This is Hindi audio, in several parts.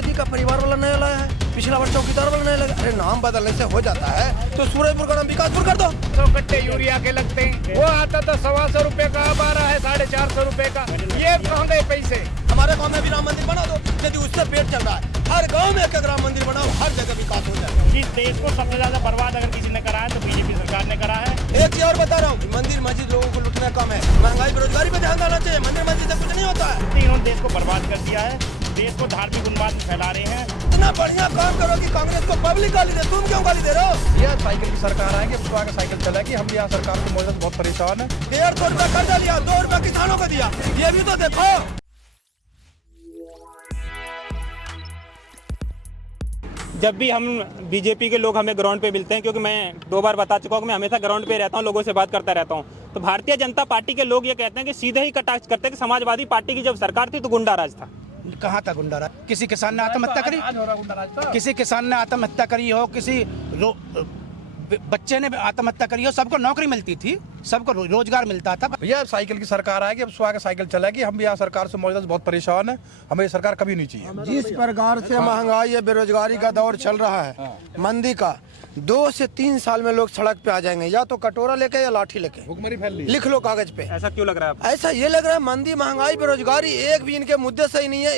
मोदी का परिवार वाला नया लाया है, पिछला बार चौकीदार वाला नया लगा। अरे नाम बदलने से हो जाता है तो सूरजपुर का नाम विकासपुर कर दो। 100 कट्टे यूरिया के लगते हैं, वो आता था 125 रुपए का, अब आ रहा है 450 रुपए का। ये कहाँ गए पैसे? हमारे गांव में भी राम मंदिर बना दो, यदि उससे पेट चल रहा है। हर गांव में एक राम मंदिर बनाओ, हर जगह विकास हो जाए। इस देश को सबसे ज्यादा बर्बाद अगर किसी ने करा है तो बीजेपी सरकार ने करा है। एक चीज और बता रहा हूँ, मंदिर मस्जिद लोगों को लुटना कम है, महंगाई बेरोजगारी पे ध्यान देना चाहिए। मंदिर मस्जिद से कुछ नहीं होता है। इन्होंने देश को बर्बाद कर दिया है, देश को धार्मिक उन्माद में फैला रहे हैं। इतना बढ़िया काम करो कि कांग्रेस को पब्लिक गाली दे, तुम क्यों गाली दे रहे हो? यह साइकिल की सरकार आएगी, अब आगे साइकिल चलेगी। हम यहाँ सरकार की मौजूद बहुत परेशान है। 150 रुपया कर्जा लिया, 2 रुपया किसानों को दिया, ये भी तो देखो। जब भी हम बीजेपी के लोग हमें ग्राउंड पे मिलते हैं, क्योंकि मैं 2 बार बता चुका हूँ कि मैं हमेशा ग्राउंड पे रहता हूँ, लोगों से बात करता रहता हूँ, तो भारतीय जनता पार्टी के लोग ये कहते हैं कि सीधे ही कटाक्ष करते हैं कि समाजवादी पार्टी की जब सरकार थी तो गुंडा राज था। कहाँ था गुंडा राज? किसी किसान ने आत्महत्या करी? किसी किसान ने आत्महत्या करी हो, किसी बच्चे ने आत्महत्या करी हो, सबको नौकरी मिलती थी, सबको रोजगार मिलता था। यह साइकिल की सरकार आएगी, अब आगे साइकिल चलेगी। हम भी यहाँ सरकार से मौजूद बहुत परेशान है। हमें ये सरकार कभी नहीं चाहिए। जिस प्रकार से महंगाई या बेरोजगारी का दौर चल रहा है, मंदी का, 2 से 3 साल में लोग सड़क पे आ जाएंगे, या तो कटोरा लेके या लाठी लेके। भुखमरी फैल रही है। लिख लो कागज पे। ऐसा क्यों लग रहा है आपको? ऐसा ये लग रहा है मंदी, महंगाई, बेरोजगारी, एक भी इनके मुद्दे सही नहीं है।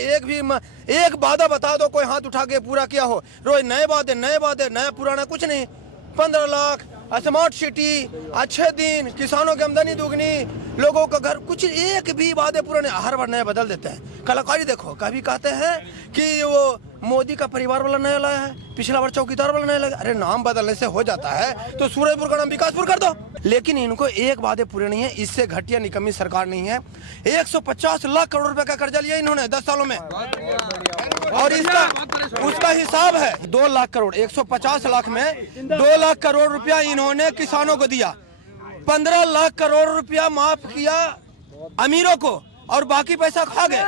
एक वादा बता दो, कोई हाथ उठा के पूरा किया हो। रोज नए वादे, नया पुराना कुछ नहीं। 15 लाख, स्मार्ट सिटी, अच्छे दिन, किसानों की आमदनी दुगनी, लोगों का घर, कुछ एक भी वादे पूरे नहीं। हर बार नया बदल देते हैं। कलाकारी देखो, कभी कहते हैं कि वो मोदी का परिवार वाला नया लाया है, पिछला बार चौकीदार वाला नया लगा। अरे नाम बदलने से हो जाता है तो सूरजपुर का नाम विकासपुर कर दो। लेकिन इनको एक वादे पूरे नहीं है। इससे घटिया निकम्मी सरकार नहीं है। 150 लाख करोड़ रुपए का कर्जा लिया इन्होंने 10 सालों में, और उसका हिसाब है 2 लाख करोड़। 150 लाख में 2 लाख करोड़ रुपया इन्होंने किसानों को दिया, 15 लाख करोड़ रुपया माफ किया अमीरों को, और बाकी पैसा खा गए।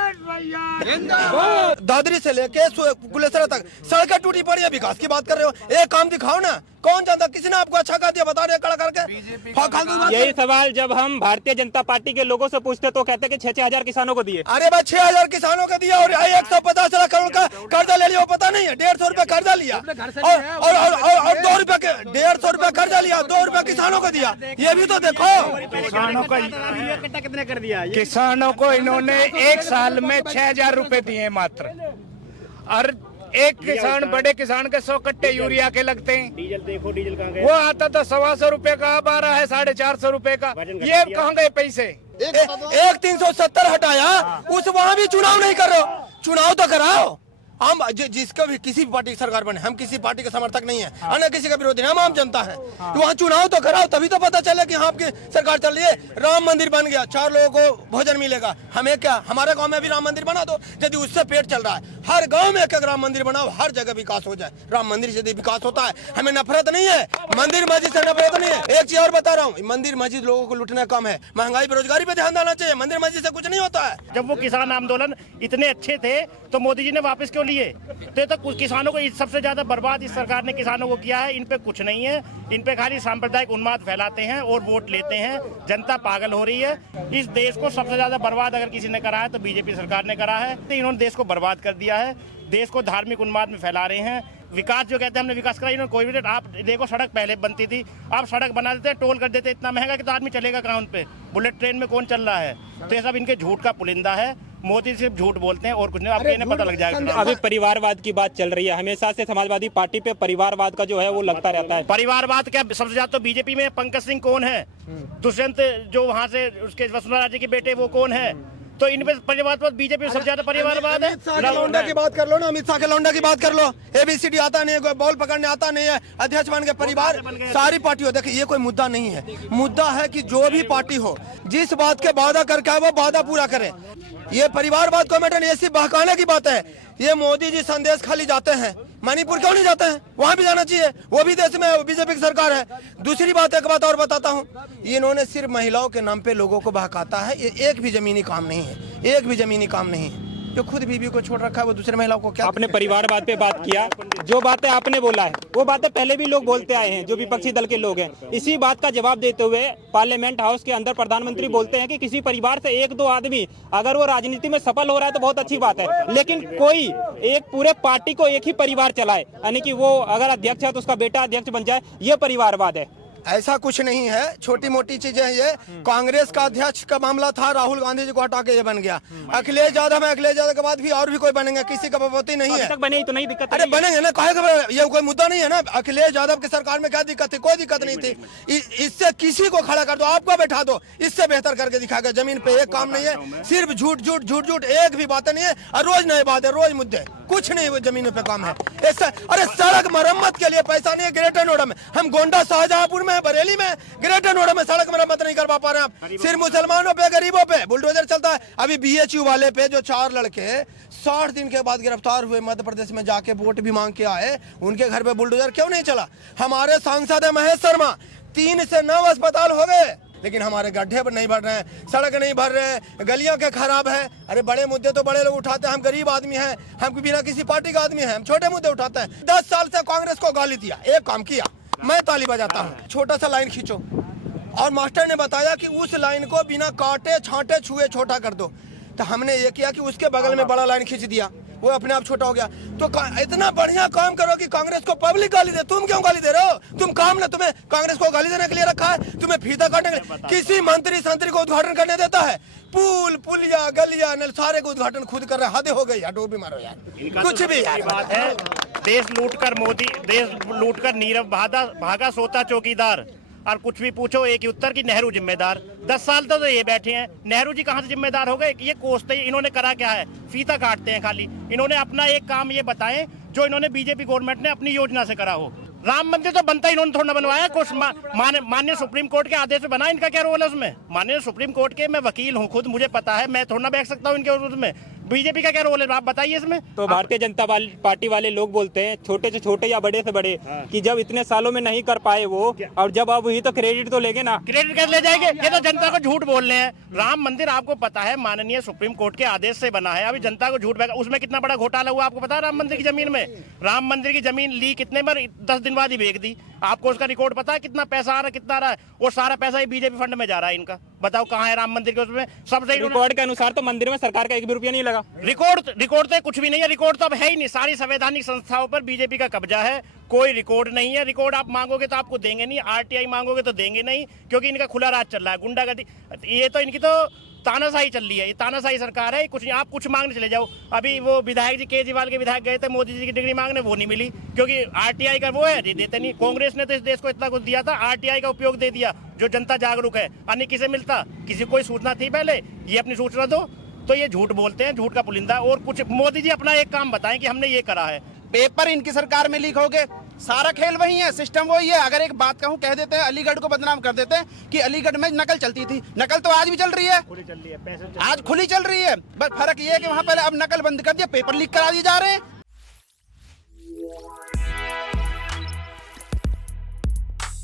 दादरी से लेके कुलेसरा तक सड़कें टूटी पड़ी है। विकास की बात कर रहे हो, एक काम दिखाओ ना। कौन जानता, किसी ने आपको अच्छा कह दिया? बता रहे खड़ा करके। यही सवाल जब हम भारतीय जनता पार्टी के लोगों से पूछते तो कहते कि 6-6 हजार किसानों को दिए। अरे भाई 6,000 किसानों को दिया और 150 लाख करोड़ का कर्जा ले लिया, वो पता नहीं है। 150 रुपया कर्जा लिया और 2 रुपया 150 रुपया कर्जा लिया, 2 रुपया किसानों को दिया, ये भी तो देखो। कितने कर दिया? किसानों को इन्होंने एक साल में 6,000 रुपए दिए मात्र, और एक किसान, बड़े किसान के 100 कट्टे यूरिया के लगते हैं। डीजल देखो, डीजल कहाँ गए? वो आता था 125 रुपए का, अब आ रहा है 450 रुपए का। ये कहाँ गए पैसे? एक 370 हटाया, उस वहाँ भी चुनाव नहीं कर रहे हो। चुनाव तो कराओ। हम जिसका भी किसी भी पार्टी की सरकार बने, हम किसी पार्टी के समर्थक नहीं है, अन्य किसी का विरोधी नहीं, हम आम जनता है। तो वहाँ चुनाव तो कराओ, तभी तो पता चले कि हाँ आपकी सरकार चल रही है। राम मंदिर बन गया, 4 लोगों को भोजन मिलेगा, हमें क्या? हमारे गांव में भी राम मंदिर बना दो, यदि उससे पेट चल रहा है। हर गांव में एक राम मंदिर बनाओ, हर जगह विकास हो जाए। राम मंदिर से यदि विकास होता है, हमें नफरत नहीं है, मंदिर मस्जिद से नफरत नहीं है। एक चीज और बता रहा हूँ, मंदिर मस्जिद लोगों को लुटना कम है, महंगाई बेरोजगारी पे ध्यान देना चाहिए। मंदिर मस्जिद से कुछ नहीं होता है। जब वो किसान आंदोलन इतने अच्छे थे तो मोदी जी ने वापस क्यों लिए? तो कुछ किसानों को सबसे ज्यादा बर्बाद इस सरकार ने किसानों को किया है। इन पे कुछ नहीं है, इन पे खाली सांप्रदायिक उन्माद फैलाते हैं और वोट लेते हैं। जनता पागल हो रही है। इस देश को सबसे ज्यादा बर्बाद अगर किसी ने करा है तो बीजेपी सरकार ने करा है। तो इन्होंने देश को बर्बाद कर दिया है, देश को धार्मिक उन्माद में फैला रहे हैं। विकास जो कहते हैं हमने विकास करा, इन्होंने कोई भी, आप देखो सड़क पहले बनती थी, आप सड़क बना देते हैं, टोल कर देते, इतना महंगा कि तो आदमी चलेगा कहाँ उन पे? बुलेट ट्रेन में कौन चल रहा है? तो ये सब इनके झूठ का पुलिंदा है। मोदी सिर्फ झूठ बोलते हैं और कुछ नहीं, आपको इन्हें पता लग जाएगा। अभी परिवारवाद की बात चल रही है, हमेशा से समाजवादी पार्टी पे परिवारवाद का जो है वो लगता रहता है। परिवारवाद क्या? सबसे ज्यादा तो बीजेपी में पंकज सिंह कौन है? दुष्यंत जो वहाँ से उसके वसुंधरा राजे के बेटे, वो कौन है? तो इन पे परिवारवाद, बीजेपी सबसे ज्यादा परिवारवाद है। लौंडा की बात कर लो ना, अमित शाह के लौंडा की बात कर लो। ABCD आता नहीं है, बॉल पकड़ने आता नहीं है, अध्यक्ष बन के परिवार, सारी पार्टी हो। देखिए ये कोई मुद्दा नहीं है, मुद्दा है कि जो भी पार्टी हो, जिस बात के वादा करके आए वो वादा पूरा करे। ये परिवारवाद को मैटर, ये सिर्फ बहकाने की बात है। ये मोदी जी संदेश खाली जाते हैं, मणिपुर क्यों नहीं जाते हैं? वहाँ भी जाना चाहिए, वो भी देश में बीजेपी की सरकार है। दूसरी बात, एक बात और बताता हूँ, इन्होंने सिर्फ महिलाओं के नाम पे लोगों को बहकाता है। ये एक भी जमीनी काम नहीं है, एक भी जमीनी काम नहीं है। जो खुद बीवी को छोड़ रखा है वो दूसरे महिलाओं को क्या? आपने परिवारवाद पे बात किया, जो बातें आपने बोला है वो बातें पहले भी लोग बोलते आए हैं, जो विपक्षी दल के लोग हैं। इसी बात का जवाब देते हुए पार्लियामेंट हाउस के अंदर प्रधानमंत्री बोलते हैं कि किसी परिवार से एक दो आदमी अगर वो राजनीति में सफल हो रहा है तो बहुत अच्छी बात है, लेकिन कोई एक पूरे पार्टी को एक ही परिवार चलाए, यानी कि वो अगर अध्यक्ष है तो उसका बेटा अध्यक्ष बन जाए, ये परिवारवाद है। ऐसा कुछ नहीं है, छोटी मोटी चीजें हैं ये। कांग्रेस का अध्यक्ष का मामला था, राहुल गांधी जी को हटा के ये बन गया। अखिलेश यादव के बाद भी और भी कोई बनेंगे, किसी का आपत्ति नहीं है। तक बने तो नहीं दिक्कत। अरे बनेंगे ना, कहे ये कोई मुद्दा नहीं है ना। अखिलेश यादव की सरकार में क्या दिक्कत थी? कोई दिक्कत नहीं थी। इससे किसी को खड़ा कर दो, आपको बैठा दो, इससे बेहतर करके दिखाएगा। जमीन पे एक काम नहीं है, सिर्फ झूठ झूठ झूठ झूठ, एक भी बातें नहीं है, और रोज नए बात है, रोज मुद्दे, कुछ नहीं वो जमीनों पे काम है। अरे सड़क मरम्मत के लिए पैसा नहीं है ग्रेटर नोएडा में। हम गोंडा शाहजहांपुर में, बरेली में, ग्रेटर नोएडा में सड़क मरम्मत नहीं कर पा रहे हैं। सिर्फ मुसलमानों पे, गरीबों पे बुलडोजर चलता है। अभी BHU वाले पे जो 4 लड़के 60 दिन के बाद गिरफ्तार हुए, मध्य प्रदेश में जाके वोट भी मांग के आए, उनके घर पे बुलडोजर क्यों नहीं चला? हमारे सांसद है महेश शर्मा, 3 से 9 अस्पताल हो गए, लेकिन हमारे गड्ढे पर नहीं भर रहे हैं, सड़क नहीं भर रहे हैं, गलियां के खराब है। अरे बड़े मुद्दे तो बड़े लोग उठाते हैं, हम गरीब आदमी हैं, हम बिना किसी पार्टी का आदमी हैं, हम छोटे मुद्दे उठाते हैं। 10 साल से कांग्रेस को गाली दिया, एक काम किया, मैं ताली बजाता हूँ, छोटा सा लाइन खींचो, और मास्टर ने बताया कि उस लाइन को बिना काटे छांटे छुए छोटा कर दो। तो हमने ये किया कि उसके बगल में बड़ा लाइन खींच दिया, वो अपने आप छोटा हो गया। तो इतना बढ़िया काम करो कि कांग्रेस को पब्लिक गाली दे। तुम क्यों गाली दे रहे हो? तुम काम ना, तुम्हें कांग्रेस को गाली देने के लिए रखा है, तुम्हें फीता काटने के लिए। किसी मंत्री संतरी को उद्घाटन करने देता है? पुल पुलिया गलिया नल सारे को उद्घाटन खुद कर रहे हैं। हद हो गई यार, डोबी मारो यार, कुछ भी यार। बात है, देश लूटकर मोदी, देश लूटकर नीरव भागा सोता चौकीदार, और कुछ भी पूछो एक ही उत्तर की नेहरू जिम्मेदार। 10 साल तो ये बैठे हैं, नेहरू जी कहाँ से जिम्मेदार हो गए? ये कोसते, इन्होंने करा क्या है? फीता काटते हैं खाली। इन्होंने अपना एक काम ये बताएं जो इन्होंने बीजेपी गवर्नमेंट ने अपनी योजना से करा हो। राम मंदिर तो बनता इन्होंने थोड़ा बनवाया, कुछ माननीय सुप्रीम कोर्ट के आदेश से बना। इनका क्या रोल है उसमें? माननीय सुप्रीम कोर्ट के मैं वकील हूँ खुद, मुझे पता है, मैं थोड़ा ना बैठ सकता हूँ इनके उसमें। बीजेपी का क्या रोल है, आप बताइए इसमें। तो भारतीय जनता पार्टी वाले लोग बोलते हैं, छोटे से छोटे या बड़े से बड़े, कि जब इतने सालों में नहीं कर पाए वो, और जब अब हुई तो क्रेडिट तो लेंगे ना। क्रेडिट कैसे ले जाएंगे? ये तो जनता को झूठ बोल रहे हैं। राम मंदिर आपको पता है माननीय सुप्रीम कोर्ट के आदेश से बना है, अभी जनता को झूठ, उसमें कितना बड़ा घोटाला हुआ आपको पता है? राम मंदिर की जमीन में, राम मंदिर की जमीन ली कितने बार, 10 दिन बाद ही बेच दी। आपको उसका रिकॉर्ड पता है कितना पैसा आ रहा है, कितना आ रहा है? और सारा पैसा ही बीजेपी फंड में जा रहा है इनका। बताओ कहाँ है राम मंदिर के उसमें? सबसे रिकॉर्ड के अनुसार तो मंदिर में सरकार का 1 भी रुपया नहीं लगा। रिकॉर्ड तो कुछ भी नहीं है, रिकॉर्ड तो अब है ही नहीं। सारी संवैधानिक संस्थाओं पर बीजेपी का कब्जा है, कोई रिकॉर्ड नहीं है। रिकॉर्ड आप मांगोगे तो आपको देंगे नहीं, RTI मांगोगे तो देंगे नहीं, क्योंकि इनका खुला राज चल रहा है, गुंडागर्दी। ये तो इनकी तो तानाशाही चल रही है, ये तानाशाही सरकार है। कुछ नहीं, आप कुछ मांगने चले जाओ। अभी वो विधायक जी, केजरीवाल के विधायक गए थे मोदी जी की डिग्री मांगने, वो नहीं मिली, क्योंकि RTI का वो है, देते नहीं। कांग्रेस ने तो इस देश को इतना कुछ दिया था, RTI का उपयोग दे दिया, जो जनता जागरूक है। अन्य किसे मिलता? किसी कोई सूचना थी पहले? ये अपनी सूचना दो। तो ये झूठ बोलते हैं, झूठ का पुलिंदा। और कुछ मोदी जी अपना एक काम बताएं कि हमने ये करा है। पेपर इनकी सरकार में लीक हो गए, सारा खेल वही है, सिस्टम वही है। अगर एक बात कहूं, कह देते हैं अलीगढ़ को बदनाम कर देते हैं कि अलीगढ़ में नकल चलती थी। नकल तो आज भी चल रही है, आज खुली चल रही है। बस फर्क ये है कि वहां पहले अब नकल बंद कर दिया, पेपर लीक करा दिए जा रहे हैं।